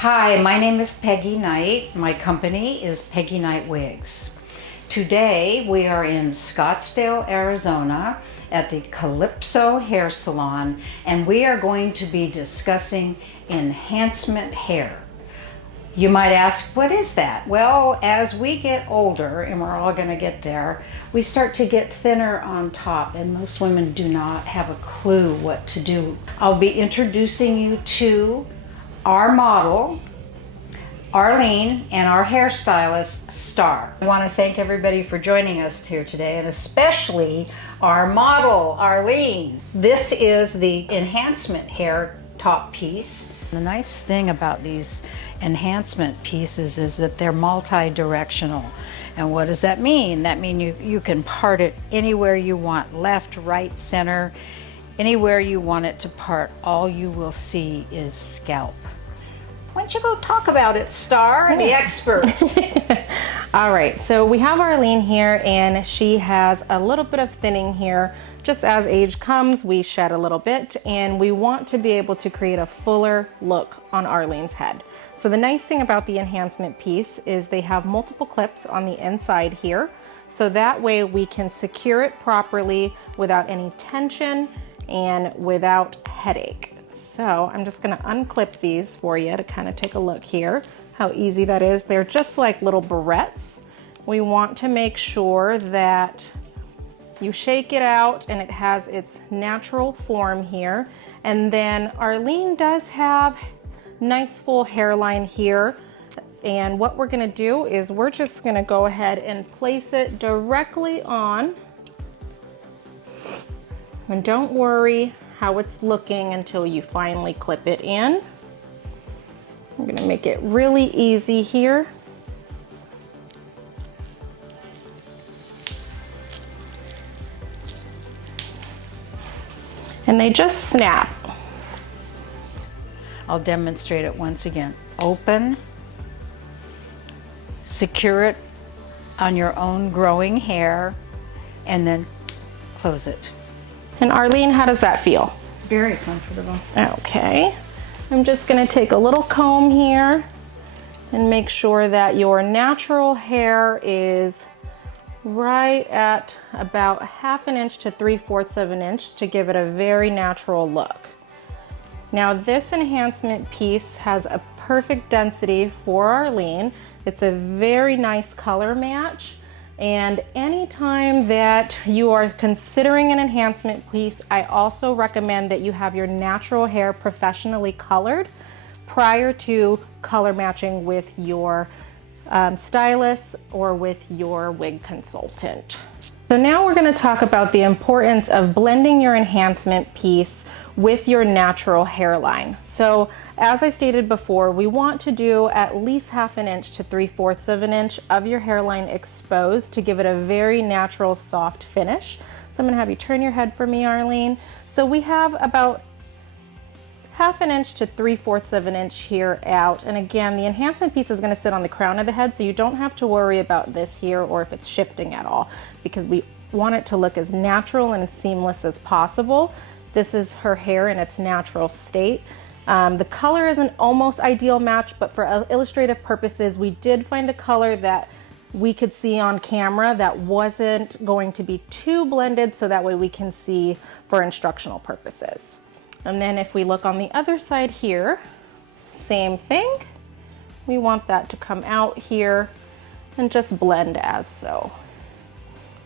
Hi, my name is Peggy Knight. My company is Peggy Knight Wigs. Today we are in Scottsdale, Arizona at the Calypso Hair Salon, and we are going to be discussing enhancement hair. You might ask, what is that? Well, as we get older, and we're all going to get there, we start to get thinner on top, and most women do not have a clue what to do. I'll be introducing you to our model, Arlene, and our hairstylist, Star. I want to thank everybody for joining us here today, and especially our model, Arlene. This is the enhancement hair top piece. The nice thing about these enhancement pieces is that they're multi-directional. And what does that mean? That means you can part it anywhere you want, left, right, center, anywhere you want it to part. All you will see is scalp. Why don't you go talk about it, Star, the expert? All right, so we have Arlene here, and she has a little bit of thinning here. Just as age comes, we shed a little bit, and we want to be able to create a fuller look on Arlene's head. So the nice thing about the enhancement piece is they have multiple clips on the inside here, so that way we can secure it properly without any tension and without headache. So I'm just gonna unclip these for you to kind of take a look here, how easy that is. They're just like little barrettes. We want to make sure that you shake it out and it has its natural form here. And then Arlene does have nice full hairline here. And what we're gonna do is we're just gonna go ahead and place it directly on. And don't worry how it's looking until you finally clip it in. I'm gonna make it really easy here. And they just snap. I'll demonstrate it once again. Open, secure it on your own growing hair, and then close it. And Arlene, how does that feel? Very comfortable. Okay, I'm just gonna take a little comb here and make sure that your natural hair is right at about 1/2 inch to 3/4 of an inch to give it a very natural look. Now this enhancement piece has a perfect density for Arlene. It's a very nice color match. And anytime that you are considering an enhancement piece, I also recommend that you have your natural hair professionally colored prior to color matching with your stylist or with your wig consultant. So now we're going to talk about the importance of blending your enhancement piece with your natural hairline. So as I stated before, we want to do at least 1/2 inch to 3/4 of an inch of your hairline exposed to give it a very natural soft finish. So I'm going to have you turn your head for me, Arlene. So we have about 1/2 inch to 3/4 of an inch here out. And again, the enhancement piece is going to sit on the crown of the head, so you don't have to worry about this here or if it's shifting at all, because we want it to look as natural and seamless as possible. This is her hair in its natural state. The color is an almost ideal match, but for illustrative purposes, we did find a color that we could see on camera that wasn't going to be too blended, so that way we can see for instructional purposes. And then if we look on the other side here, same thing. We want that to come out here and just blend as so.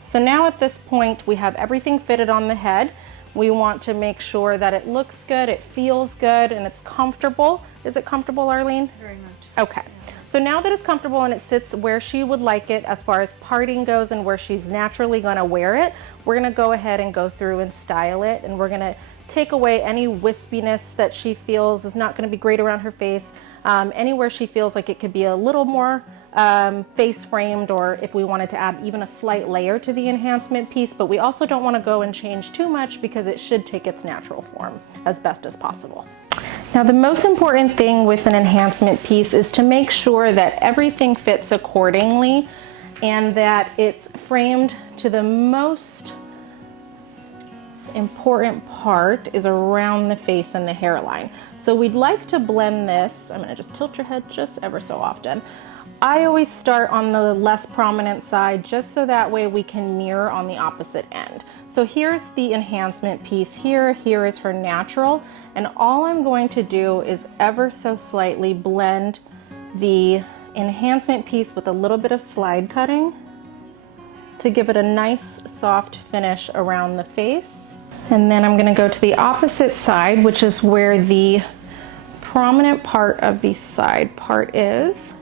So now at this point, we have everything fitted on the head. We want to make sure that it looks good, it feels good, and it's comfortable. Is it comfortable, Arlene? Very much. Okay. So now that it's comfortable and it sits where she would like it as far as parting goes and where she's naturally gonna wear it, we're gonna go ahead and go through and style it, and we're gonna take away any wispiness that she feels is not gonna be great around her face. Anywhere she feels like it could be a little more face framed, or if we wanted to add even a slight layer to the enhancement piece, but we also don't want to go and change too much because it should take its natural form as best as possible. Now the most important thing with an enhancement piece is to make sure that everything fits accordingly and that it's framed to the most important part is around the face and the hairline. So we'd like to blend this. I'm gonna just tilt your head just ever so often. I always start on the less prominent side just so that way we can mirror on the opposite end. So here's the enhancement piece here. Here is her natural. And all I'm going to do is ever so slightly blend the enhancement piece with a little bit of slide cutting to give it a nice soft finish around the face. And then I'm gonna go to the opposite side, which is where the prominent part of the side part is.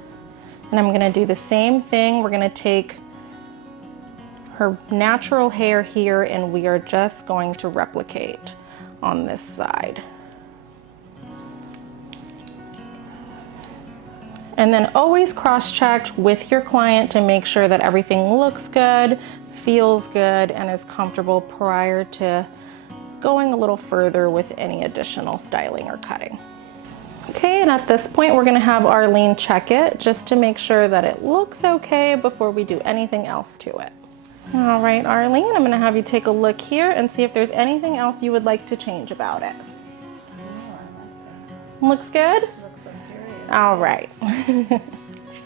And I'm gonna do the same thing. We're gonna take her natural hair here and we are just going to replicate on this side. And then always cross-check with your client to make sure that everything looks good, feels good, and is comfortable prior to going a little further with any additional styling or cutting. Okay, and at this point, we're gonna have Arlene check it just to make sure that it looks okay before we do anything else to it. All right, Arlene, I'm gonna have you take a look here and see if there's anything else you would like to change about it. Oh, I like that. Looks good? Looks luxurious. All right,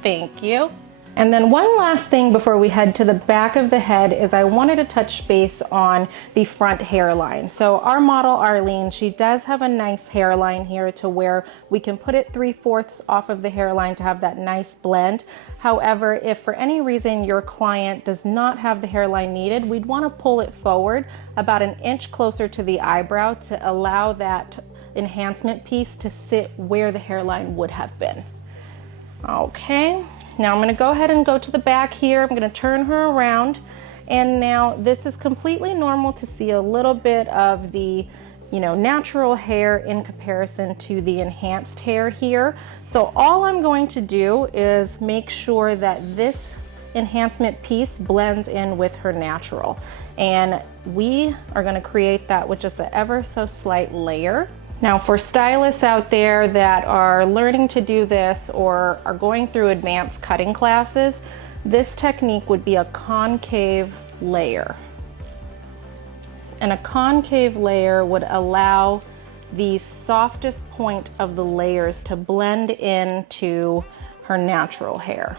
thank you. And then one last thing before we head to the back of the head is I wanted to touch base on the front hairline. So our model Arlene, she does have a nice hairline here to where we can put it 3/4 off of the hairline to have that nice blend. However, if for any reason your client does not have the hairline needed, we'd want to pull it forward about an inch closer to the eyebrow to allow that enhancement piece to sit where the hairline would have been. Okay. Now I'm gonna go ahead and go to the back here. I'm gonna turn her around. And now this is completely normal to see a little bit of the, natural hair in comparison to the enhanced hair here. So all I'm going to do is make sure that this enhancement piece blends in with her natural. And we are gonna create that with just an ever so slight layer. Now for stylists out there that are learning to do this or are going through advanced cutting classes, this technique would be a concave layer. And a concave layer would allow the softest point of the layers to blend into her natural hair.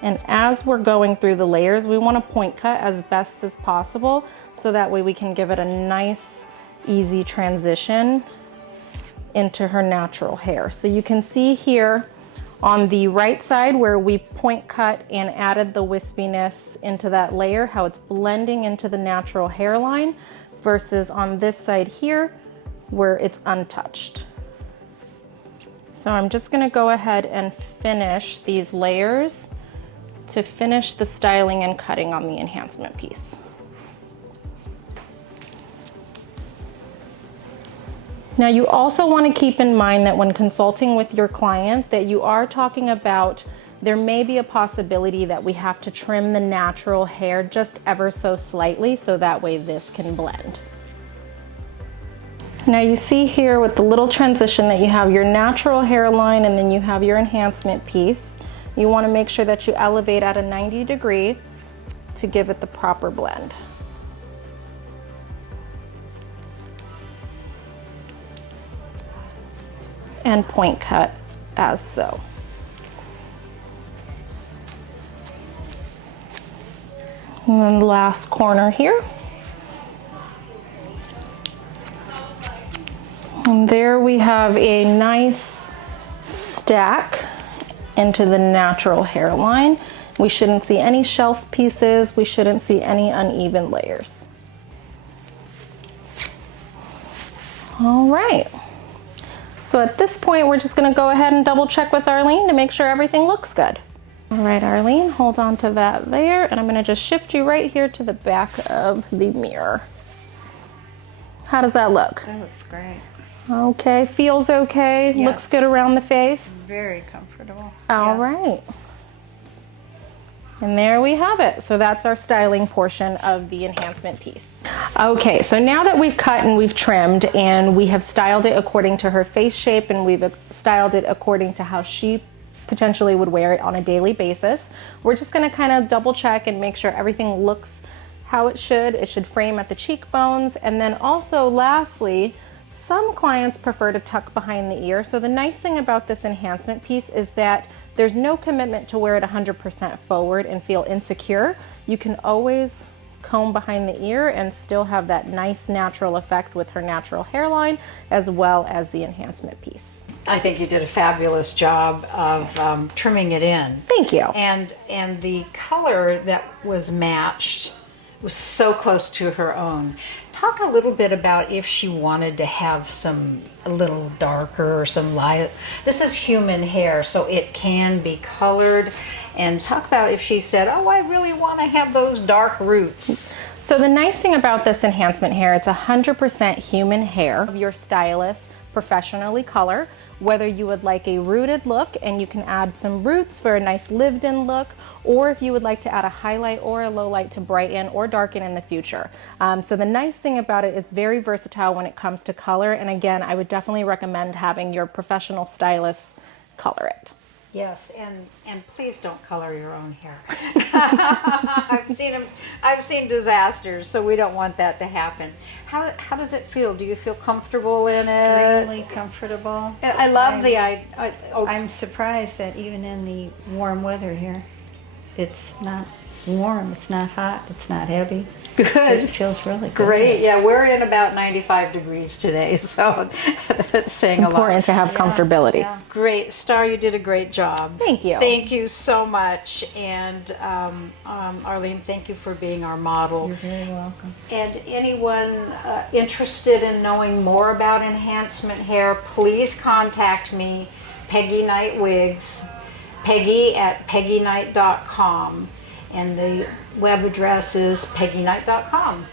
And as we're going through the layers, we want to point cut as best as possible so that way we can give it a nice, easy transition into her natural hair. So you can see here on the right side where we point cut and added the wispiness into that layer, how it's blending into the natural hairline versus on this side here where it's untouched. So I'm just going to go ahead and finish these layers to finish the styling and cutting on the enhancement piece. Now you also want to keep in mind that when consulting with your client that you are talking about there may be a possibility that we have to trim the natural hair just ever so slightly so that way this can blend. Now you see here with the little transition that you have your natural hairline and then you have your enhancement piece. You want to make sure that you elevate at a 90 degree to give it the proper blend. And point cut as so. And then the last corner here. And there we have a nice stack into the natural hairline. We shouldn't see any shelf pieces. We shouldn't see any uneven layers. All right. So at this point, we're just gonna go ahead and double check with Arlene to make sure everything looks good. All right, Arlene, hold on to that there, and I'm gonna just shift you right here to the back of the mirror. How does that look? That looks great. Okay, feels okay, Yes. Looks good around the face. Very comfortable. All Yes. right. And there we have it. So that's our styling portion of the enhancement piece. Okay, so now that we've cut and we've trimmed and we have styled it according to her face shape and we've styled it according to how she potentially would wear it on a daily basis, we're just gonna kind of double check and make sure everything looks how it should. It should frame at the cheekbones. And then also lastly, some clients prefer to tuck behind the ear. So the nice thing about this enhancement piece is that there's no commitment to wear it 100% forward and feel insecure. You can always comb behind the ear and still have that nice natural effect with her natural hairline as well as the enhancement piece. I think you did a fabulous job of trimming it in. Thank you. And the color that was matched was so close to her own. Talk a little bit about if she wanted to have some a little darker or some light. This is human hair, so it can be colored. And talk about if she said, oh, I really want to have those dark roots. So the nice thing about this enhancement hair, it's 100% human hair. Your stylist professionally color, whether you would like a rooted look and you can add some roots for a nice lived in look, or if you would like to add a highlight or a low light to brighten or darken in the future. So the nice thing about it is very versatile when it comes to color. And again, I would definitely recommend having your professional stylist color it. Yes, and please don't color your own hair. I've seen disasters, so we don't want that to happen. How does it feel? Do you feel comfortable in it? Extremely comfortable. I love I'm surprised that even in the warm weather here, it's not warm, it's not hot, it's not heavy. Good. It feels really good. Great. Yeah, we're in about 95 degrees today, so that's saying It's a lot. important to have comfortability. Yeah. Great. Star, you did a great job. Thank you. Thank you so much. And Arlene, thank you for being our model. You're very welcome. And anyone interested in knowing more about enhancement hair, please contact me, Peggy Knight Wigs, Peggy@peggyknight.com. And the web address is peggyknight.com.